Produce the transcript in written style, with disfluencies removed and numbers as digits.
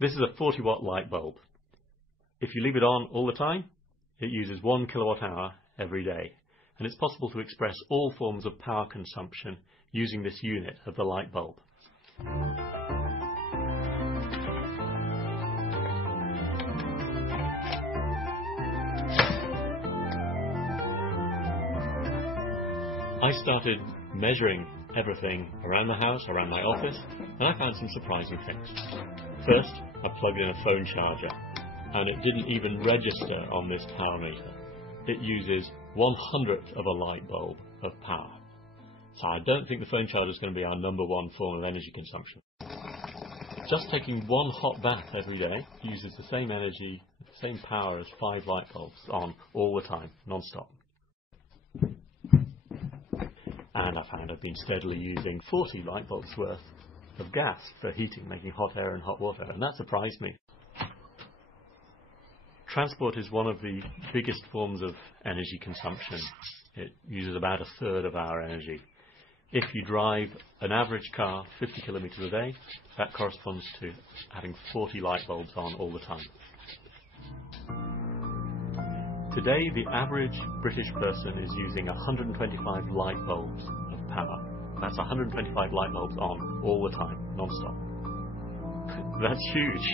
This is a 40-watt light bulb. If you leave it on all the time, it uses 1 kilowatt hour every day, and it's possible to express all forms of power consumption using this unit of the light bulb. I started measuring everything around the house, around my office, and I found some surprising things. First, I plugged in a phone charger, and it didn't even register on this power meter. It uses 1/100th of a light bulb of power. So I don't think the phone charger is going to be our #1 form of energy consumption. Just taking one hot bath every day uses the same energy, the same power as 5 light bulbs on all the time, non-stop. And I found I've been steadily using 40 light bulbs worth of gas for heating, making hot air and hot water, and that surprised me. Transport is one of the biggest forms of energy consumption. It uses about 1/3 of our energy. If you drive an average car 50 kilometres a day, that corresponds to having 40 light bulbs on all the time. Today, the average British person is using 125 light bulbs of power. That's 125 light bulbs on all the time, non-stop. That's huge.